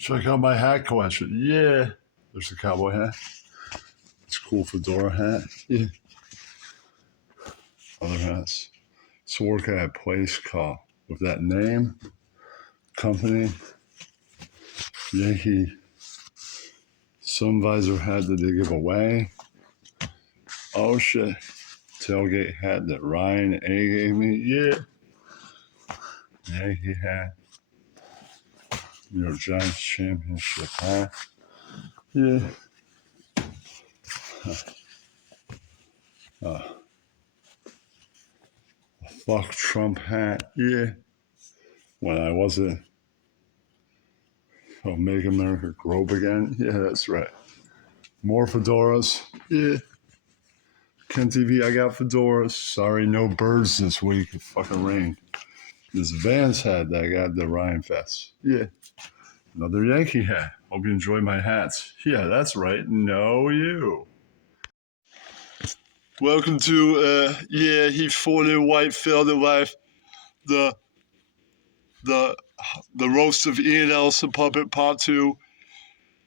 Check out my hat collection. Yeah. There's a cowboy hat. It's a cool fedora hat. Yeah. Other hats. So work at a place called with that name, company, Yankee sun visor hat that they give away. Oh shit. Tailgate hat that Ryan A gave me. Yeah. Yankee hat. New York Giants championship hat. Yeah. Uh, fuck Trump hat. Yeah. When I wasn't. Oh, make America Globe again. Yeah, that's right. More fedoras. Yeah. Ken TV, I got fedoras. Sorry, no birds this week. It fucking rained. This Vans hat that I got at the Ryan Fest. Yeah. Another Yankee hat. Hope you enjoy my hats. Yeah, that's right. No, you. Welcome to, he fully white filled life. The roast of Ian Ellis and Puppet Part 2.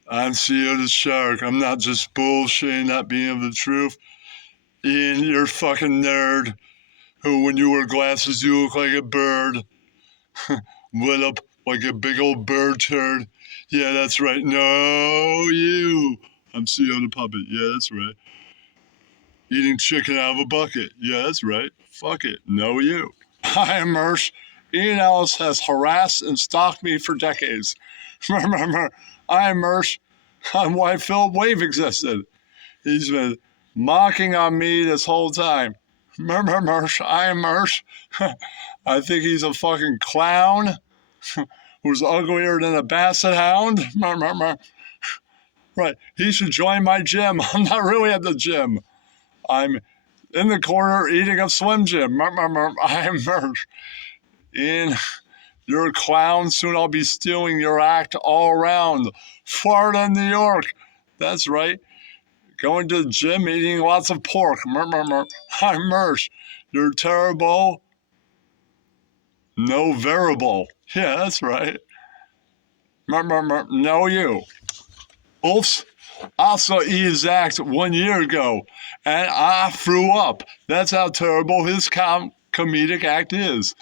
I'm CEO the Shark. I'm not just bullshitting, not being the truth. Ian, you're a fucking nerd. Who, when you wear glasses, you look like a bird. Lit up like a big old bird turd. Yeah, that's right. No, you. I'm CEO the Puppet. Yeah, that's right. Eating chicken out of a bucket. Yeah, that's right. Fuck it. No, you. I am Mersh. Ian Ellis has harassed and stalked me for decades. I am Mersh. I'm why Philip Wave existed. He's been mocking on me this whole time. Mersh. I am Mersh. I think he's a fucking clown who's uglier than a basset hound. Right. He should join my gym. I'm not really at the gym. I'm in the corner eating a Slim Jim. I am Mersh. Ian, you're a clown. Soon I'll be stealing your act all around. Florida, New York. That's right. Going to the gym, eating lots of pork. I'm Mersh. You're terrible. No variable. Yeah, that's right. No, you. Oops. I saw Ian's act 1 year ago, and I threw up. That's how terrible his comedic act is.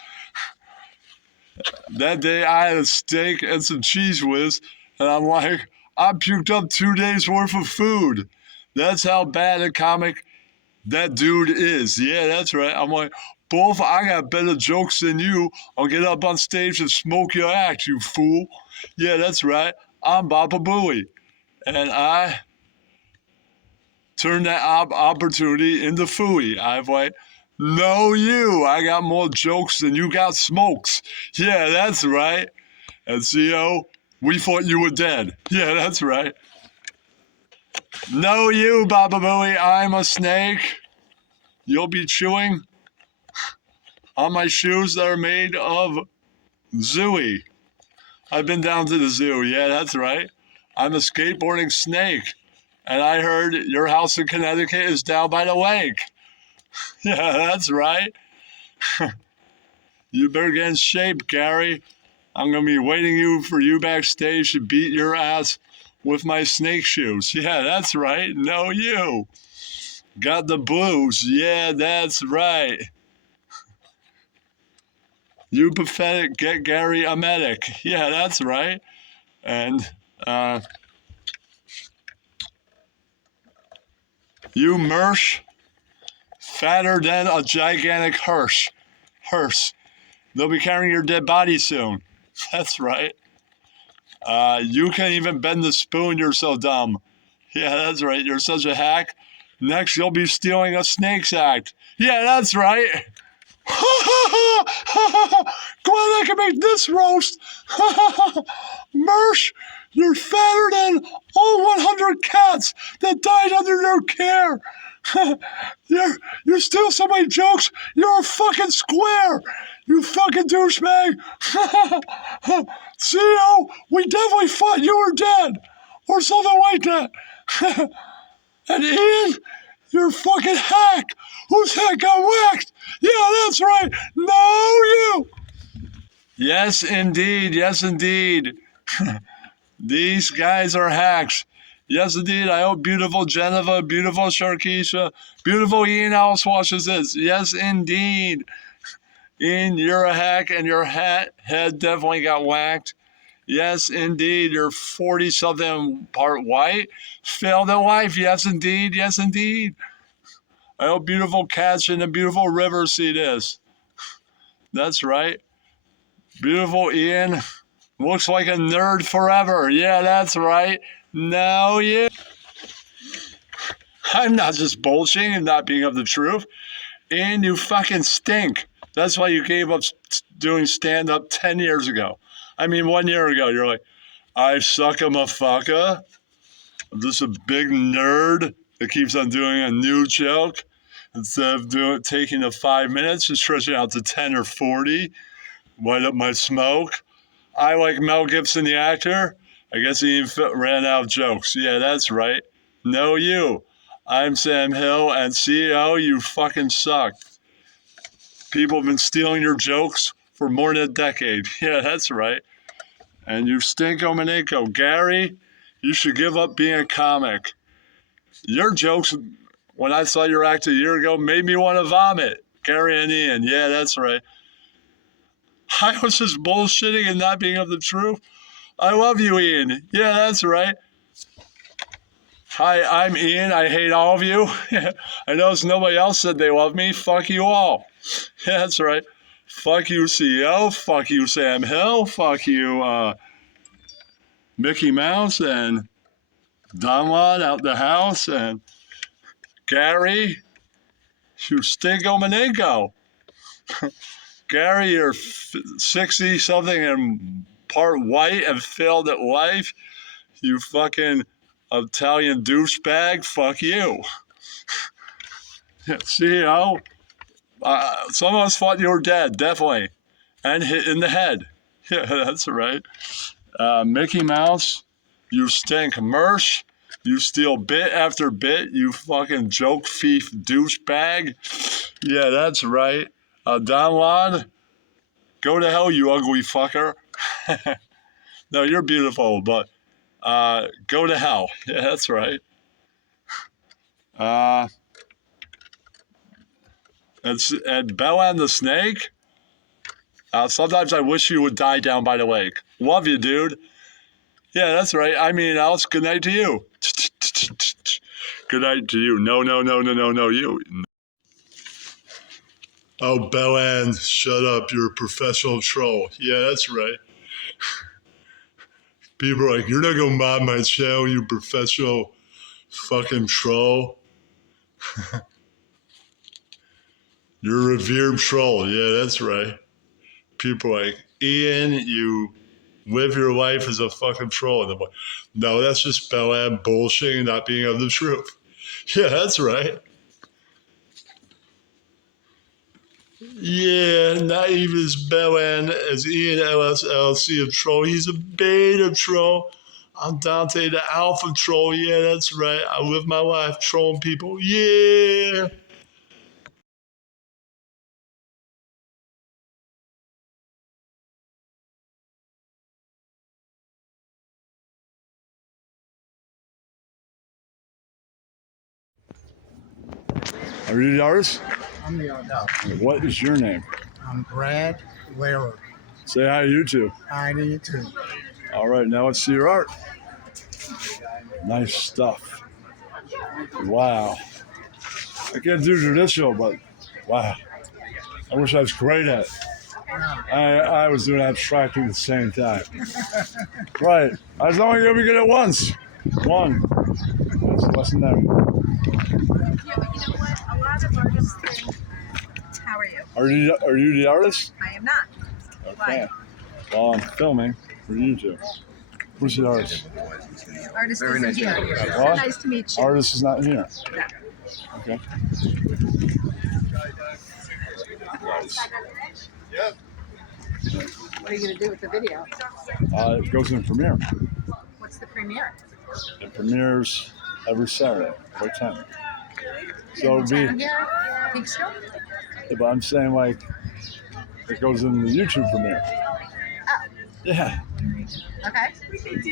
That day I had a steak and some cheese whiz, and I'm like, I puked up 2 days worth of food. That's how bad a comic that dude is. Yeah, that's right. I'm like, both, I got better jokes than you. I'll get up on stage and smoke your act, you fool. Yeah, that's right. I'm Baba Booey. And I turned that opportunity into fooey. I've like, no, you. I got more jokes than you got smokes. Yeah, that's right. And CO, we thought you were dead. Yeah, that's right. No, you, Baba Booey. I'm a snake. You'll be chewing on my shoes that are made of zooey. I've been down to the zoo. Yeah, that's right. I'm a skateboarding snake. And I heard your house in Connecticut is down by the lake. Yeah, that's right. You better get in shape, Gary. I'm going to be waiting for you backstage to beat your ass with my snake shoes. Yeah, that's right. No, you. Got the blues. Yeah, that's right. You pathetic, get Gary a medic. Yeah, that's right. And, you Mersh, fatter than a gigantic hearse. They'll be carrying your dead body soon. That's right. You can't even bend the spoon, you're so dumb. Yeah, that's right. You're such a hack. Next, you'll be stealing a snake's act. Yeah, that's right. Glad I can make this roast. Mersh, you're fatter than all 100 cats that died under your care. You steal so many jokes, you're a fucking square. You fucking douchebag. CEO, we definitely thought you were dead. Or something like that. And Ian, you're a fucking hack. Whose head got whacked? Yeah, that's right. No, you. Yes, indeed. Yes, indeed. These guys are hacks. Yes, indeed. I hope beautiful Geneva, beautiful Sharkeisha, beautiful Ian Ellis watches this. Yes, indeed. Ian, you're a hack, and your head definitely got whacked. Yes, indeed. You're 40-something part white. Failed at life. Yes, indeed. Yes, indeed. I hope beautiful cats in a beautiful river see this. That's right. Beautiful Ian. Looks like a nerd forever. Yeah, that's right. No, yeah. I'm not just bullshitting and not being of the truth. And you fucking stink. That's why you gave up doing stand up 10 years ago. I mean, 1 year ago, you're like, I suck a motherfucker. I'm just a big nerd that keeps on doing a new joke instead of taking the 5 minutes and stretching out to 10 or 40. Light up my smoke. I like Mel Gibson, the actor. I guess he ran out of jokes. Yeah, that's right. No, you. I'm Sam Hill, and CEO, you fucking suck. People have been stealing your jokes for more than a decade. Yeah, that's right. And you stinko maninko. Gary, you should give up being a comic. Your jokes, when I saw your act a year ago, made me want to vomit. Gary and Ian, yeah, that's right. I was just bullshitting and not being of the truth. I love you, Ian. Yeah, that's right. Hi, I'm Ian. I hate all of you. I noticed nobody else said they love me. Fuck you all. Yeah, that's right. Fuck you, CEO. Fuck you, Sam Hill. Fuck you, Mickey Mouse and Donlon out the house and Gary. You stinko maninko. Gary, you're 60 something and part white and failed at life. You fucking Italian douchebag. Fuck you. CEO, some of us thought you were dead, definitely, and hit in the head. Yeah, that's right. Mickey Mouse, you stink. Mersh, you steal bit after bit. You fucking joke thief douchebag. Yeah, that's right. Don Juan, go to hell, you ugly fucker. No, you're beautiful, but go to hell. Yeah, that's right. And Bella and the Snake. Sometimes I wish you would die down by the lake. Love you, dude. Yeah, that's right. I mean, Alice, good night to you. Good night to you. No, you. Oh, Bellan, shut up. You're a professional troll. Yeah, that's right. People are like, you're not going to mod my channel, you professional fucking troll. You're a revered troll. Yeah, that's right. People are like, Ian, you live your life as a fucking troll. And I'm like, no, that's just Bellan bullshitting, not being of the truth. Yeah, that's right. Yeah, not even as Bellan as Ian Ellis, LLC, a troll. He's a beta troll. I'm Dante, the alpha troll. Yeah, that's right. I live my life trolling people. Yeah. Are you the artist? I'm the artist. What is your name? I'm Brad Lehrer. Say hi to YouTube. Hi to you too. All right, now let's see your art. Nice stuff. Wow. I can't do traditional, but wow. I wish I was great at it. I was doing abstracting at the same time. Right. I was only going to be good at once. One. That's less than that. You know what? A lot of artists think, how are you? Are you the artist? I am not. Okay. Well, I'm filming for YouTube. Who's the artist? Artist isn't here. What? Nice to meet you. Artist is not here. No. Okay. Nice. What are you going to do with the video? It goes in premiere. What's the premiere? It premieres every Saturday, what time? So In it'd be, town here? Peekskill? but I'm saying like, it goes in the YouTube premiere. Oh, Yeah. Okay.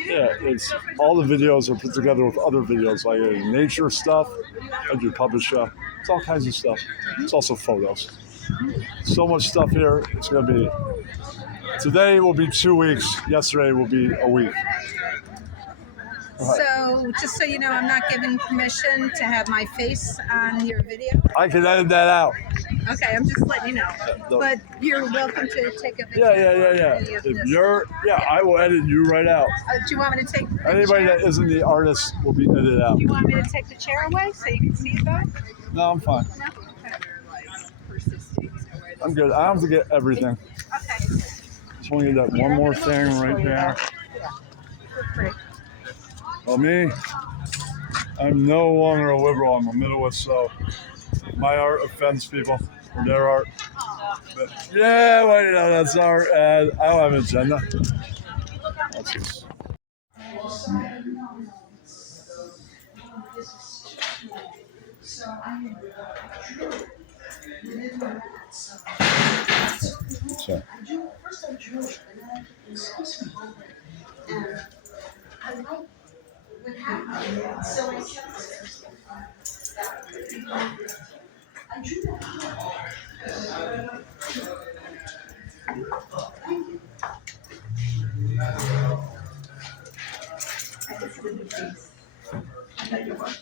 Yeah, it's all the videos are put together with other videos, like nature stuff. I do puppet show. It's all kinds of stuff. It's also photos. So much stuff here. It's gonna be. Today will be 2 weeks. Yesterday will be a week. So, just so you know, I'm not given permission to have my face on your video. I can edit that out. Okay, I'm just letting you know. But you're welcome to take a video. Yeah. of any of If this. you're, I will edit you right out. Do you want me to take the Anybody chair? that isn't the artist will be edited out. Do you want me to take the chair away so you can see it both? No, I'm fine. No? I'm good. I don't have to get everything. Okay. Just want to get that one more thing right there. Feel free. Well, me, I'm no longer a liberal. I'm a middleist, so my art offends people or their art. But yeah, well, you know, that's art. And I don't have an agenda. That's just. So.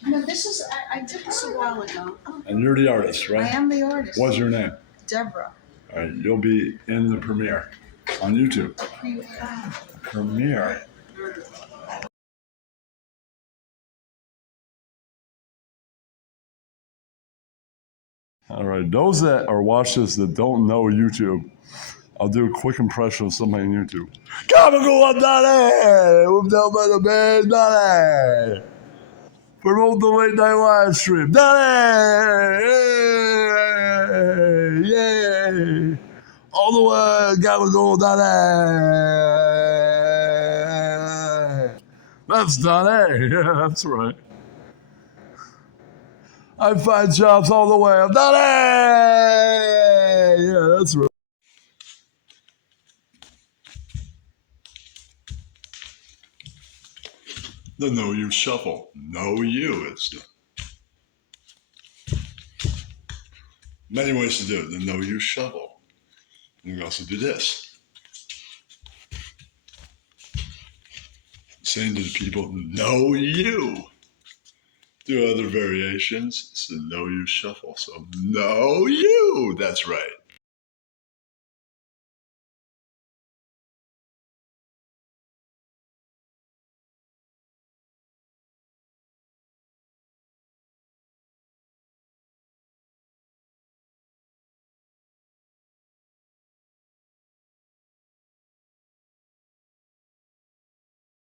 No, this is, I did this a while ago. And you're the artist, I right? am the artist. What's your name? Deborah. All right, you'll be in the premiere on YouTube. Premiere. All right, those that are watching this that don't know YouTube, I'll do a quick impression of somebody on YouTube. Comical on Donnie! With no better man, Donnie! Promote the late night live stream. Donnie! Yay! Yay! All the way, Comical Donnie! That's Donnie! Yeah, that's right. I find jobs all the way. I'm Donnie! Yeah, that's right. The Know You Shuffle. Know You. It's many ways to do it. The Know You Shuffle. You can also do this. Saying to the people, know you. Do other variations. It's the Know You Shuffle. So know you. That's right.